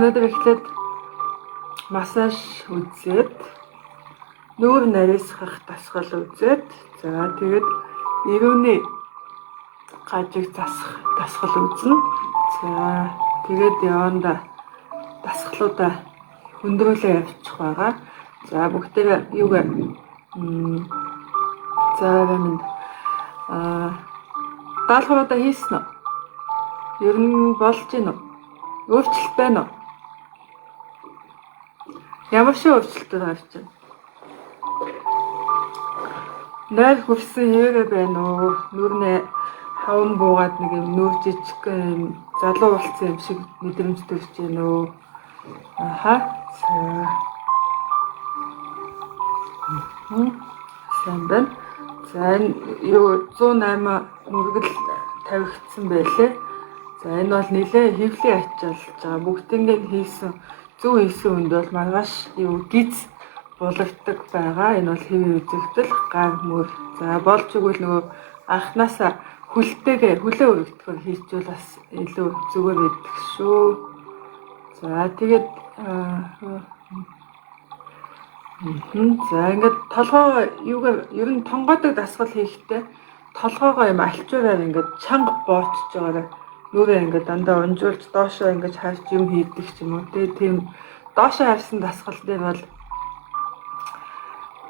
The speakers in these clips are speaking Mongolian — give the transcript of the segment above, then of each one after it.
өнөөдөр эхлээд массаж үзээд нүүр нарийсгах дасгал үзээд тэгээд эрүүний гажиг засах дасгал үзнэ. Тэгээд яванда дасгалуудаа хөндрүүлээ явуучих байгаа. Бүгдээ юугаар минь даалгавруудаа хийсэн үү? Ер нь болж гин үү? Өөрчлөлт байна уу? Ямар шиг өөрчлөлт гарч байна? Найр хүрсэн хэвээрээ байна уу? Нүрнээ хаван буугаад нэг юм нүр жижиг залуу болсон юм шиг мэдрэмж төрж байна уу? Сайн байна. Энэ 108 мөргөл тавигдсан байлээ. Энэ бол нэлээд хэвлээ ачаалж байгаа. Бүгднийг хийсэн зөв хийсэн хүнд бол маргааш гиз булагддаг байгаа. Энэ бол хэвийн үзэгдэл, гар мөр. Болж игэл нөгөө анханасаа хүлээ өргөдөхөөр хийчихвэл бас илүү зүгээр байдаг шүү. Тэгээд ингээд толгоо юугаар ер нь тонгоодог дасгал хийхдээ толгоогоо юм альчуураар ингээд чанга боочж байгаараа нүрээ ингээд дандаа унжуулж доошоо ингээд харж юм хийдэг ч юм уу. Тийм доошоо харсан дасгал дээр бол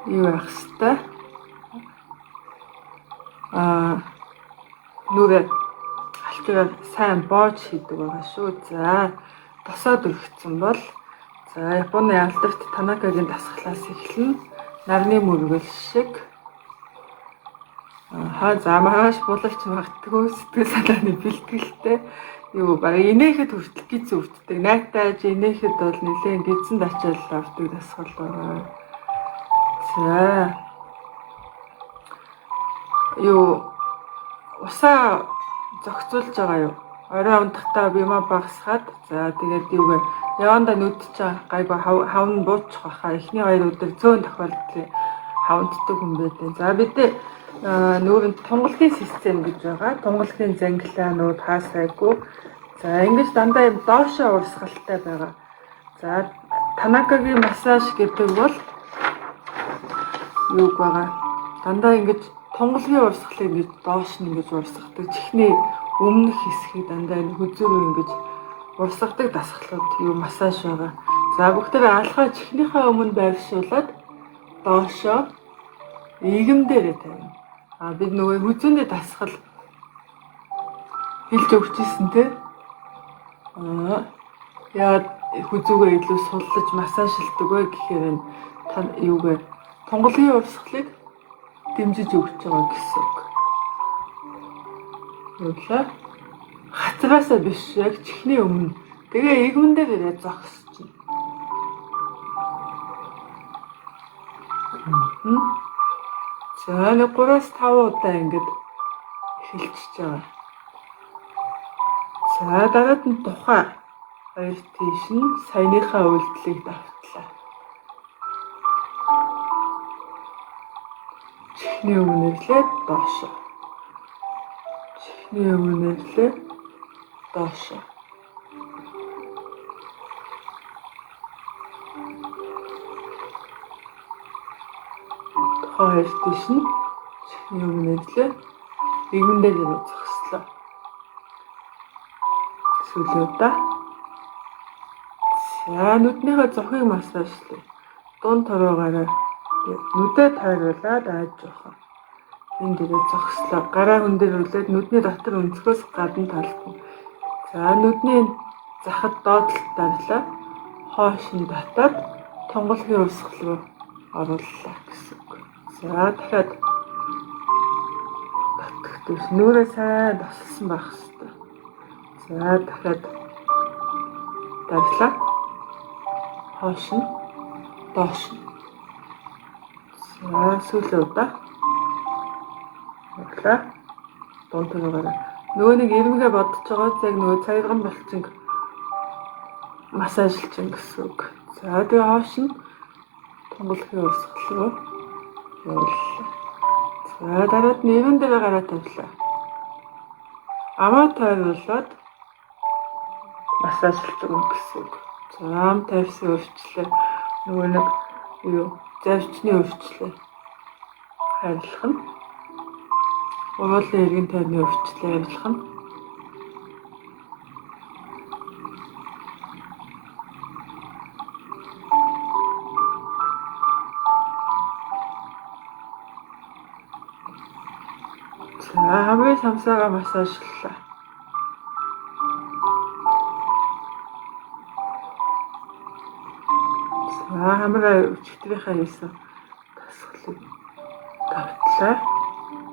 юу яах вэ? Нүрээ альчуураар сайн боож хийдэг байгаа шүү. Тосоод өргөцсөн бол Японы алдарт Танакагийн дасгалаас эхлэн нарны мөргөл шиг маргааш булаач магтгүй сэтгэл санааны бэлтгэлтэй инээхэд хүртэл гиз өвддөг. Найтай аж инээхэд бол нэлээд гизэнд ачаал авдаг дасгал байгаа. Усаа зохицуулж байгаа юу? Орой унтахтаа бимаа багасгаад тэгээд яванда нүдч гайгүй хавн буучих баха. Эхний 2 өдөр зөөн тохиолдлын хавнддаг хүн байдаг. Бид нүүрэнд тунгалгийн систем гэж байгаа. Тунгалгийн зангилаа нүүд хаасайгүй. Ингэж дандаа юм доошоо урсгалтай байгаа. Танакагийн массаж гэдэг бол юуг байгаа. Дандаа ингэж тунгалгийн урсгалыг ингэж доош нь ингэж урсгадаг. Чихний өмнөх хэсгийг дандаа хүзүүрөө ингэж урсгадаг дасгалууд массаж байгаа. Бүгдээ алхаа чихнийхээ өмнө байршуулад доошоо игэн дээрээ тавина. Бид нөгөө хүзүүний дасгал хэлж өгчээсэн те. Яа хүзүүгээ илүү суллаж массажлдаг вэ гэхээр тунгалгийн урсгалыг дэмжиж өгч байгаа гэсэн үг. Хацраасаа биш яг чихний өмнө. Тэгээ игмэн дээр ирээ зогсож байна. Нэг 3-5 удаа ингэж эхэлчихэж байгаа. Дараад нь тухай хоёр тийш нь саяныхаа үйлдэлийг давтлаа. Чихний өмнө ирлээ доошоо. Чихний өмнө ирлээ доошоо. Хоёр тийш нь чихний өмнө ирлээ игэн дээр зогслоо. Сүүлдээ нүднийхээ зохийг массажлаа. Дунд торгоогаараа нүдээ тойруулаад ааж явах. Энд дээрээ зогслоо. Гараа хөндөрүүлээд нүдний дотор өнцгөөс гадна талбав. Нүдний захад доотлолт дарлаа. Хоош нь татаад тунгалгийн урсгал руу орууллаа гэсэн үг. Дахиад татгдээс нүрээ сайн тосолсон байх хэрэгтэй. Дахиад дарлаа. Хоош нь доош нь. Сүүлийн удаа дунд торгоогаараа нөгөө нэг ирмэгээ бодож байгаа яг нөгөө цайрган болцсон массажлж гэсэн үг. Тэгээ хоош нь тунгалгийн урсгал руу явууллаа. Дараад нь ирэн дээр гараа тавилаа. Амаа тойруулаад массажлж өгнө гэсэн үг. Зам тавьсан өвчлөө нөгөө нэг юу завчны өвчлөө харилцах нь уруулын эргэн тойрны өвчлөө харилцах нь хамгийн самсаага массажлаа. Хамраа өчтөрийнхаа хийсэн тасгалыг тавтлаа.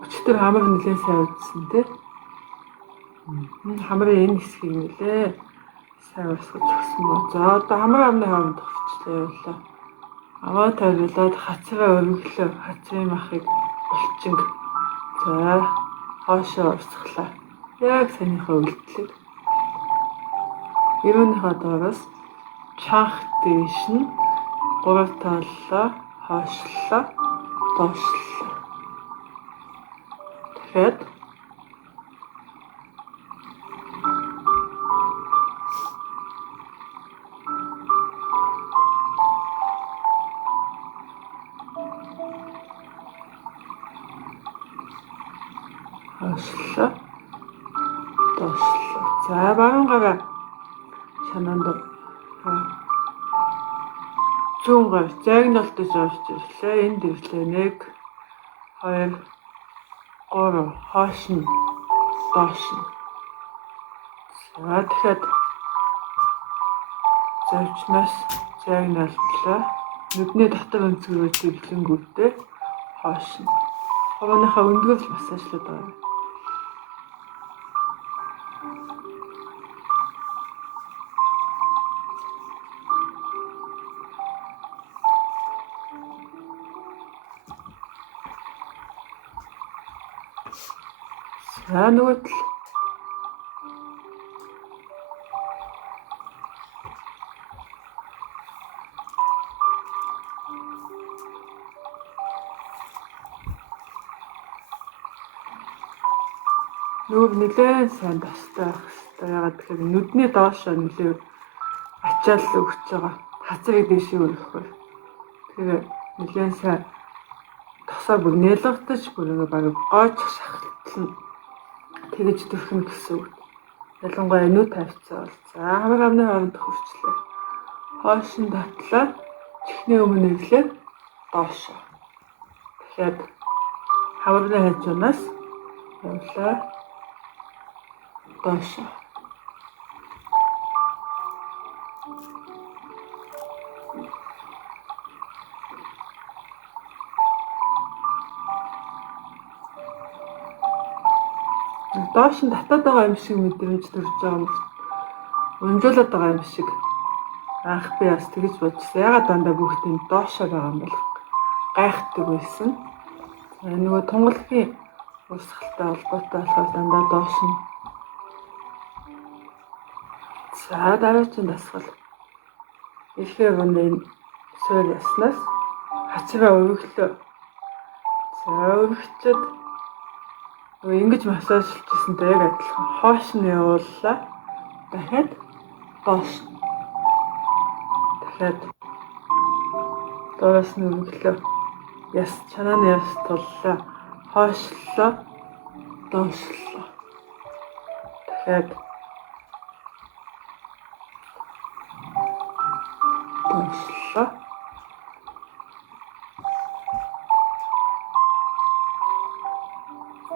Өчтөр хамар нэлээд сайн үзсэн тий. Хамрын энэ хэсгийг нэлээ сайн усгаж өгсөн боо. За одоо хамраа амны хооронд товчлаа явлаа. Аваа тавилаад хацгаа өргөлөө. Хацрын махыг булчинг. За хоошоо урсгалаа. Яг санийхаа үйлдэлийг. Ирүүнийхээ доороос чанх дээш нь 3 таллаа, хоошлоо, доошлоо. Тэгэхэд хоошлоо, доошлоо. За баруун гараа шанаанд зүүн гар загналтаж орж ирлээ. Энд ирлээ. 1 2 3 хоош нь доош нь. За тэгэхээр завчнаас загналтлаа. Нүдний дотор өнцгөрөө чиглэнгүүтээ хоош нь. Хавааныхаа өндгөөс массажлаад байгаа. За нөгөө тал нөгөө нэлээд сайн тастай байх хэрэгтэй. Ягаад гэхээр нүдний доошоо нэлээд ачаал өгч байгаа. Хацрыг дэшээ өргөхөөр. Тэгэхээр нэлээд сайн тасаа бүр нялгадаж бүр ингээ баг гооч шахалтсан. Тэгэж төрхнө гэсэн үг. Ялангуяа нүд тавьцаа бол. За хамар амны хооронд хөвчлээ. Хоош нь татлаа. Чихний өмнө ирлээ. Доошоо. Тэгэхээр хамарны хажуунаас явлаа. Доошоо. Доош нь татаад байгаа юм шиг мэдрэмж төрж байгаа юм. Унжуулаад байгаа юм шиг. Анх би бас тэгж бодсон. Ягаад дандаа бүгд энэ доошоо байгаа юм бол гайхдаг байсан. Нөгөө тунгалгийн урсгалтай холбоотой болохоор дандаа доош нь. За дараагийн дасгал. Эхлээ гонь энэ суур яснаас хацраа өргөлөө. За өргөчөд ингэж массажлжсэнтэй яг адилхан хоош нь явууллаа. Дахиад доош. Дахиад доороос нь өргөлөө. Яс чанааны яс туллаа. Хоошлоо. Доошлоо. Дахиад доошлоо.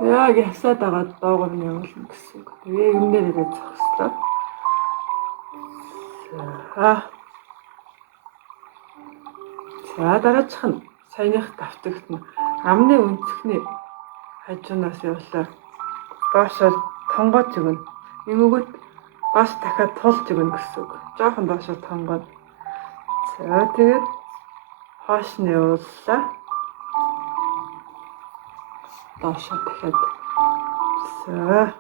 Яг ясаад байгаа доогор нь явуулна гэсэн үг. Тэгээ юмнээр ирээд зогслоо. За дараачих нь саяных давтагт нь амны өнцгний хажуунаас явлаа. Доошоо тонгооч өгнө. Ингээгүүт бас дахиад тулж өгнө гэсэн үг. Жохон доошоо тонгоод. За тэгээд хоош нь явууллаа. Доошоо дахиад. За.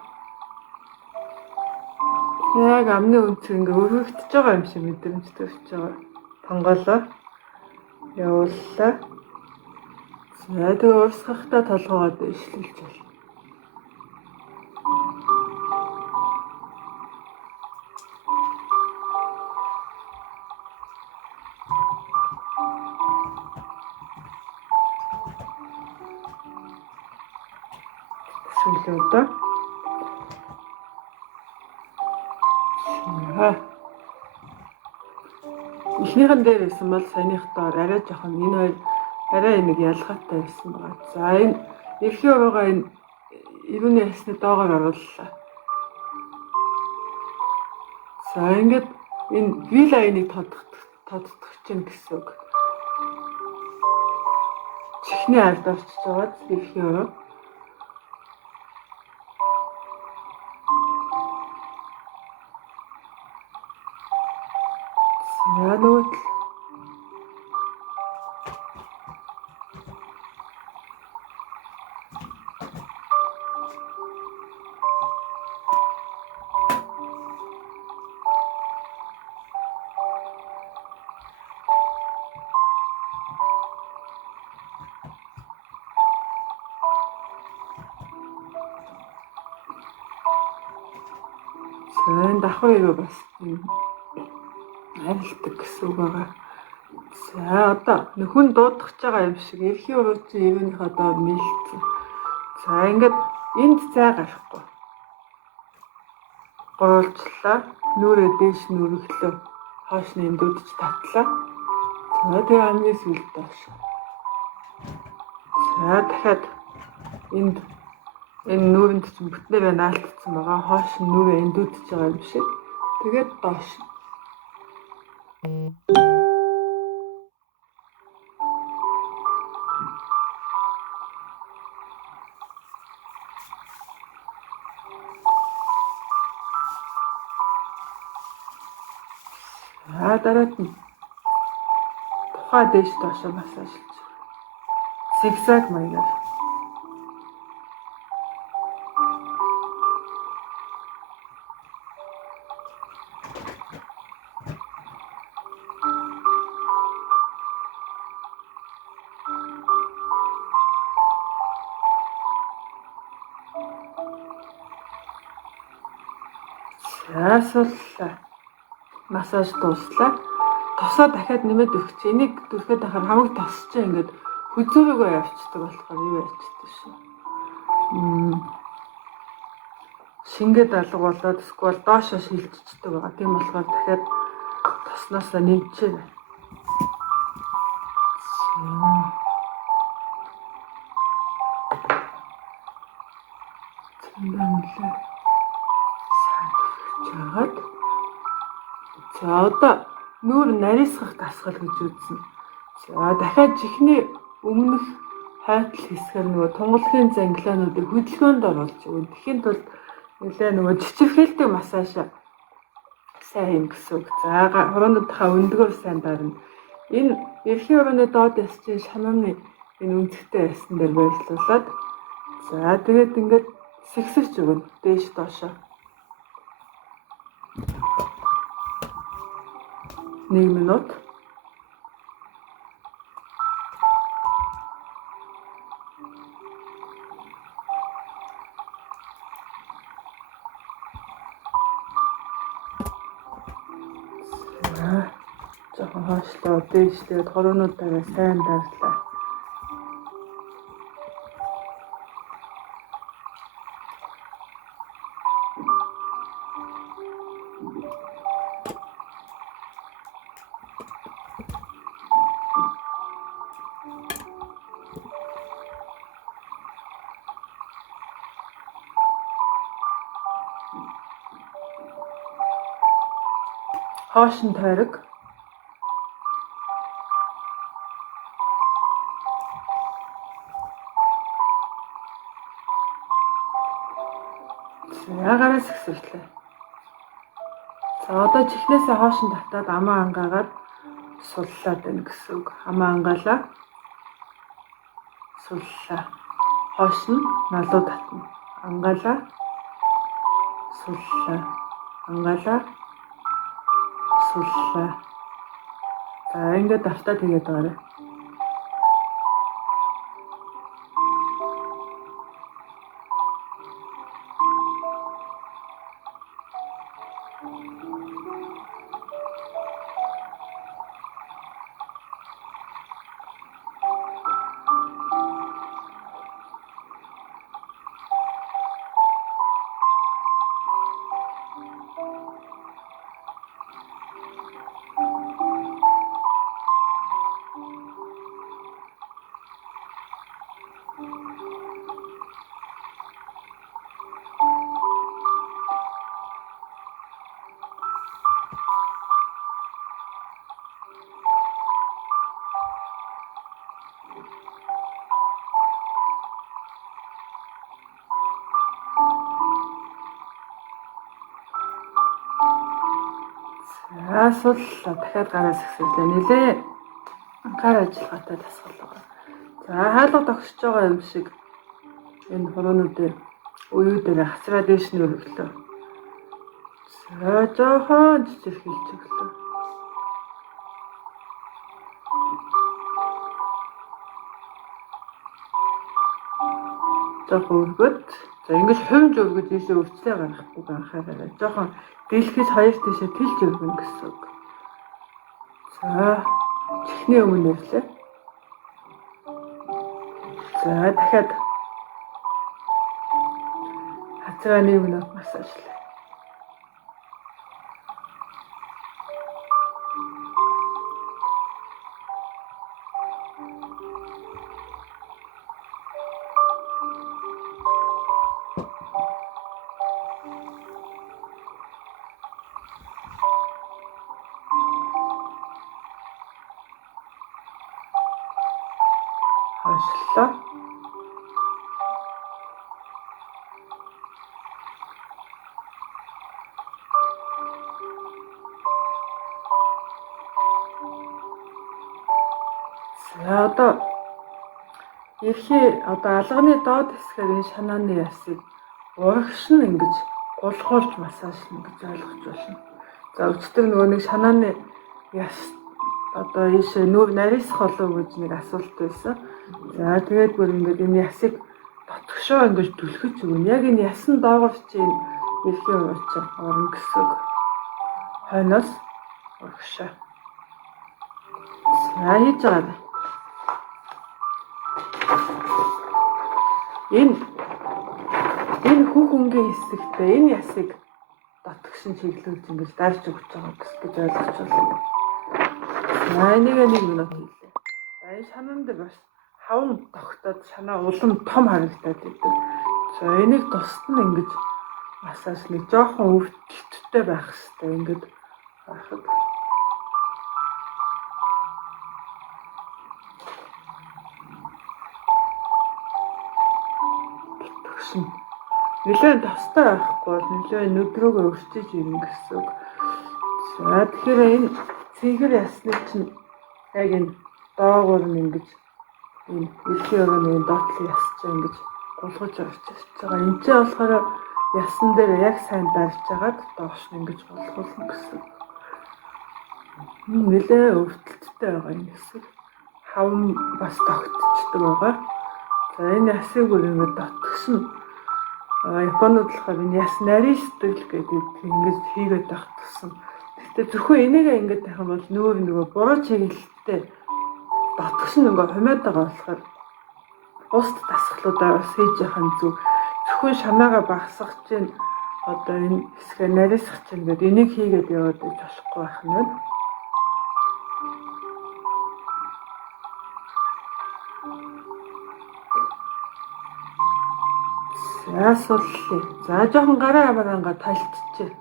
Яг амны өнцөг ингээ өргөгдөж байгаа юм шиг мэдрэмж төрж байгаа. Тонгоолоо. Явууллаа. За тэгээ урсгахтаа толгоогоо дэвшлүүлж байна. Сүлөөдөө. Эхнийхэн дээр байсан бол саяныхтаар арай жоохон энэ хоёр арай нэг ялгаатай байсан байгаа. За энэ эрхийн уруугаа энэ ирүүний ясны доогоор орууллаа. За ингээд энэ вил айныг тодтогч чинь гэсэн үг. Чихний ард орчиж байгаа эрхийн уруу. За нөгөө энэ давхар ирүү бас арилдаг гэсэн үг байгаа. За одоо нөхөн дуудах байгаа юм шиг эрхийн уруу чинь ирүүнийхээ доор нийлцсэн. За ингээд энд зай гарахгүй. Гурлжлаа. Нүрээ дээш нүрэглөө. Хоош нь эндүүдч татлаа. За тэгээ хамгийн сүүлд доош. За дахиад энэ нүрэнд чинь бүтнээрээ наалтцсан байгаа. Хоош нь нүрээ эндүүдч байгаа юм шиг. Тэгээд доош. Дараад нь тухай дээш доош массажлж. Зигзаг маягаар. Яасууллаа. Массаж дууслаа. Тосоо дахиад нэмээд өгч. Энийг дүрхэд ахаар хамаг тосч ингээд хүзүүрөөгөө явчихдаг болохоор юу ярьчихдээ шүү. Шингээд алга болоод эсвэл доошоо шилжчихдэг байгаа. Тийм болохоор дахиад тосноосоо нэмчихээ. За одоо нүүр нарийсгах дасгал гэж үзнэ. За дахиад чихний өмнөх хайтал хэсгээр нөгөө тунгалгийн занглаануудыг хөдөлгөөнд оруулж өгнө. Тэхийн тулд нэлээ нөгөө чичирхээлтэй массаж сайн юм гэсэн үг. За хуруунуудынхаа өндгөр сайн дарна. Энэ эрхийн урууны доод ясчийн шанааны энэ үнцгтэй ясн дээр байрлуулад за тэгээд ингээд сэгсэрч өгнө. Дээш доошоо. 1 минут. Жохон хаашлаа дээшлээд хоруунуудаараа сайн дарлаа. Хоош нь тойрог. Яагараас ихсэлээ. За одоо чихнээсээ хоош нь татаад амаа ангаагаад суллаад байна гэсэн үг. Амаа ангаалаа. Суллаа. Хоош нь налуу татна. Ангаалаа. Суллаа. Ангаалаа. Суллаа. За ингээд давтаа тэгээд байгаарай. Асууллаа дахиад гараас ихсэлээ нэлээ гар ажиллагаатай дасгал байгаа. За хаалга тогсож байгаа юм шиг энэ хуруунуудын уюудаар хасраа дээш нь өргөлөө. За жоохон жижиг хэлж өглөө. Жоохон өргөд. За ингэж хувьж өргөж ийшээ өвчлээ гаргахгүй анхаарай. Жоохон дэлхийс хоёр тийшээ тэлж өргөн гэсэн үг. За чихний өмнө ирлээ. За дахиад хацрааны өмнө массажлаа. Хойшлоо. За одоо эрхий одоо алганы доод хэсгээр энэ шанааны ясыг урагшин ингэж гулгуулж массажлна гэж ойлгож байна. За өчтөр нөгөө нэг шанааны яс одоо ийшээ нүүр нарийсах болов гэж нэг асуулт байсан. За тэгээд бүр ингэж энэ ясыг дотгошоо ингэж түлхэж өгнө. Яг энэ ясан доогор чинь эрхий урагч орно гэсэн. Хойноос урагшаа. За хийж байгаа. Энэ хүүх өнгийн хэсэгтээ энэ ясыг дотгошин чиглүүлж ингэж дарж өгч байгаа гэж ойлгож байна. За энийг нэг минут хийлээ. За энэ шанан дээр бас хавн тогтоод шанаа улам том харагдаад идэв. За энийг тусад нь ингэж массаж нэг жоохон өвдөлттэй байх хэрэгтэй ингэж байхад. Нэлээд тостой байхгүй бол нэлээд нүдрөөгөө өрчиж ирнэ гэсэн үг. За тэгэхээр энэ цэнхэр ясны чинь яг энэ доогуур нь ингэж энэ эрхий өрөөний доотлын яс чинь ингэж гулгаж орчиж байгаа. Энд чинь болохоор ясан дээр яг сайн дарж агаад доош нь ингэж гулгуулна гэсэн. Нэлээд өвдөлттэй байгаа энэ хэсэг. Хавн бас тогтчихдаг байгаа. За энэ ясыг үргэлж дотгосон. Японууд болохоор энэ яс нарийсдаг гэдэг ингэж хийгээд тагтсан. Гэхдээ зөвхөн энийгээ ингэж тахын бол нөгөө буруу чиглэлтэй дотгосон ингээ хумаад байгаа болохоор уст дасгалуудаа бас хийж яхаа зүг. Зөвхөн шанаага багасгах чинь одоо энэ хэсгээ нарийсах чинь гэдэг энийг хийгээд яваад иж болохгүй байх юм байна. Асууллаа. За жоохон гараа бараанга талтчих.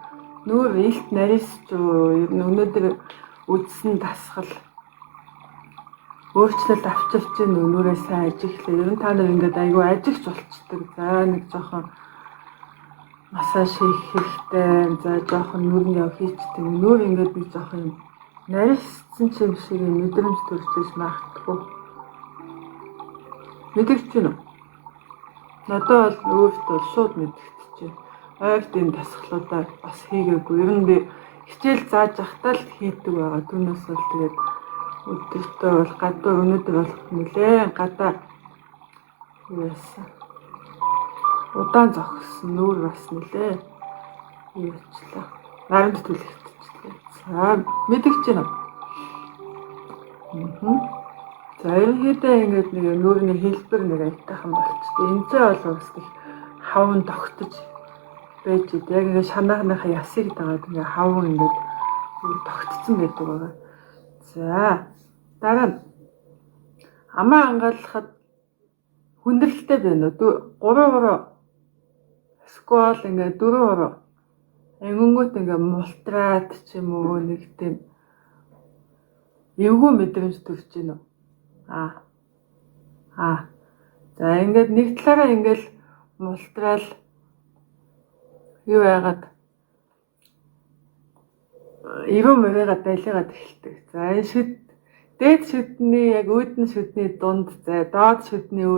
Нүүр илт нарийсч юу өнөөдөр үдсэн дасгал өөрчлөлт авчирч нүрээ сайн ажиглаа. Ер нь та нар ингээд айгүй ажигч болчдөг. За нэг жоохон массаж хийх хэрэгтэй. За жоохон нүрний яв хийчдэг. Нүр ингээд би жоохон нарийссан юм шиг мэдрэмж төрчихж магадгүй. Мэдэрч байна уу? Надад бол өөртөө шууд мэдчихжээ. Ойрт энэ дасгалуудаа бас хийгээгүй. Ер нь би хичээл зааж явахдаа л хийдэг байгаа. Түүнээс бол тэгээд өдөртөө бол гадаа өнөөдөр бол нэлээд гадаа яасан. Удаан зогссон нүүр бас нэлээд юучлаа. Наранд түлхэгдчихлээ. За мэдэгч байна. За ерөнхийдөө ингэж нэг нүүрний хэлбэр нэг айтайхан болчтой. Энд ч бол бас их хавн тогтож байж яг ингэ шанааныхаа ясыг дагаад ингэ хавн ингэ тогтцсон байдаг байгаа. За дараа нь амаа ангаалахад хүндрэлтэй байна уу? 3 сквал ингээд 4 ангингууд ингээд мултраад ч юм уу нэг тийм эвгүй мэдрэмж төрж байна уу? За ингээд нэг талаараа ингээд мултраал юу яагаад эрүү мөрөөгөө далигаад эхэлдэг. За энэ дээд шүдний яг үүдэн шүдний дунд зай, доод шүдний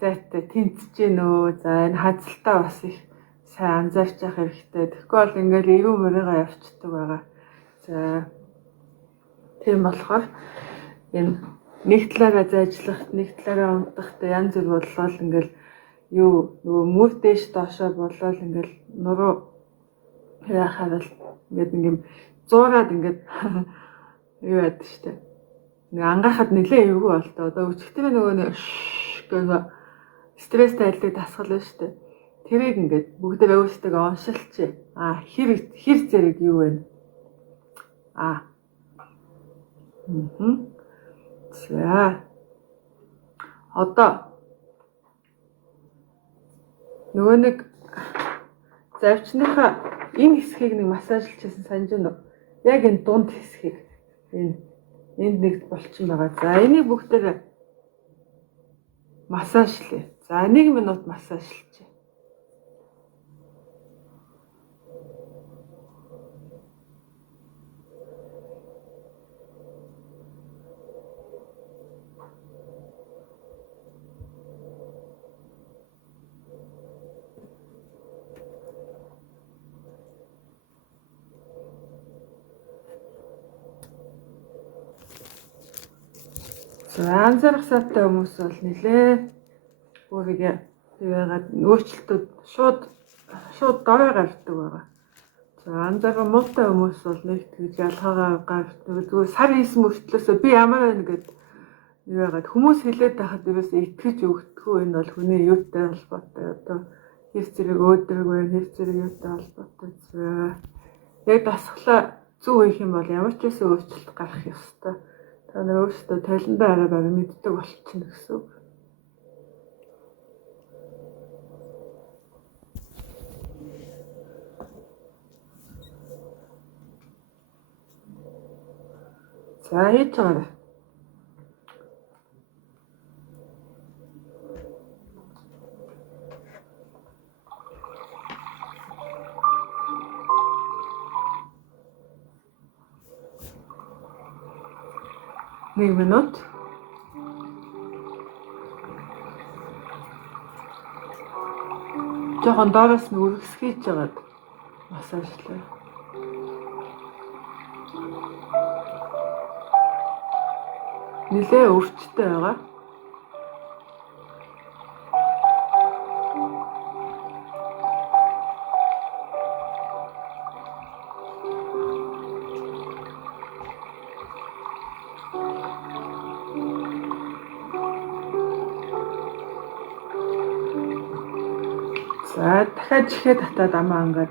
зайтай тэнцэж гинөө. За энэ хазалтаа бас их сайн анзаарч явах хэрэгтэй. Тэгэхгүй бол ингээл эрүү мөрөөгөө явцдаг байгаа. За тийм болохоор энэ нэг талаараа зайжлах, нэг талаараа унтахтай янз бүр боллоо ингээл юу нөгөө мөр дээш доошоо болол ингээл нуруу яхаар л ингээд ингээм зуураад ингээд юу яд штэ. Нэг ангаахад нэлээ эвгүй болтоо. Одоо өчигдөр нөгөө нэг гэх стресстэй айлыг дасгал байна штэ. Тэрийг ингээд бүгдээ өөрсдөө оншилчих. Хэр зэрэг юу вэ? За. Одоо нөгөө нэг завчныхаа энэ хэсгийг нэг массажлчихсан санаж байна уу? Яг энэ дунд хэсгийг энд нэг болчихсон байгаа. За энийг бүгдээ массажлээ. За 1 минут массажлчих. Анзаарах саатай хүмүүс бол нэлээ өөрийгөө яагаад өөрчлөлтөд шууд дорой гардаг байгаа. За анзаарах муутай хүмүүс бол нэг тэгж ялгаагаа гардаг. Зүгээр сар хийсэн мөртлөөсөө би ямар байна гэдэг яагаад хүмүүс хэлээд байхад ерөөсөө итгэж өгдөггүй. Энэ бол хүний юутай холбоотой. Одоо хэр зэрэг өөдрөг байна, хэр зэрэг юутай холбоотой. Яг дасглаа зүг хийх юм бол ямар ч байсан өөрчлөлт гарах ёстой. Та нар өөрсдөө талендаа араагаар мэддэг болчихно гэсэн үг. За хийж байгаа. Нэг минут. Жохон доороос нь үргэлсгийж жагаад массажлаа. Нилээ өвчтэй байгаа. За дахиад чихээ татаад амаа ангаад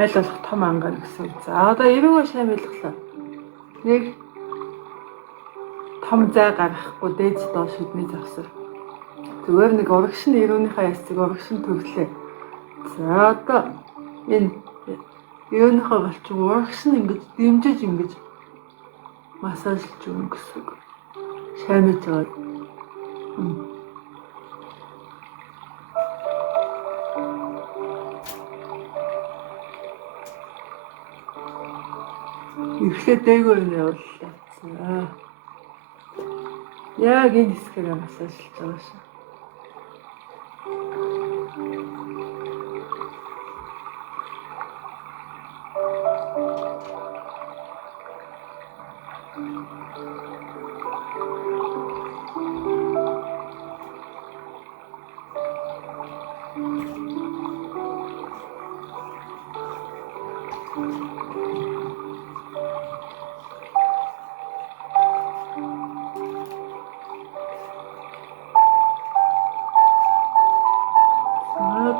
аль болох том ангаар гэсэн. За одоо эрүүгээ шамилглаа. Нэг том зай гаргахгүй дээд доош шүдний завсар. Зүгээр нэг урагшин эрүүнийхээ ясцыг урагшин төрлөө. За одоо энэ юуныхаа болчих урагш нь ингэж дэмжиж ингэж массажлж өгнө гэсэн. Шамиж байгаа. Эхлээд дээгүүр нь явууллаа. Яг энэ хэсгээр массажлж байгаа шүү.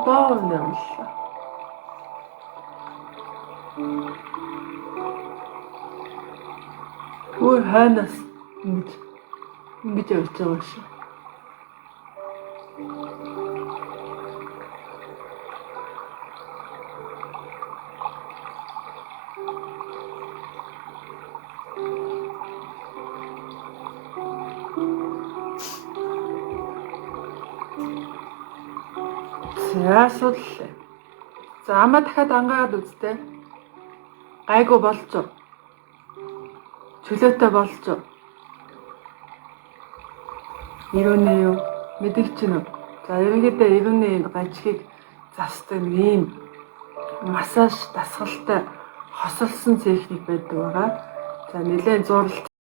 Баавар явууллаа. Өөр хайнаас ингэж явж байгаа шүү. Асуудал. За амаа дахиад ангаад үзтээ. Гайгүй болж. Чөлөөтэй болж. Ирүүний юу? Мэдэгч нь. За ерөнхийдөө ирүүний энэ гажигыг засдаг ийм массаж дасгалтай хосолсон техник байдаг байгаа. За нэлээд зурлалт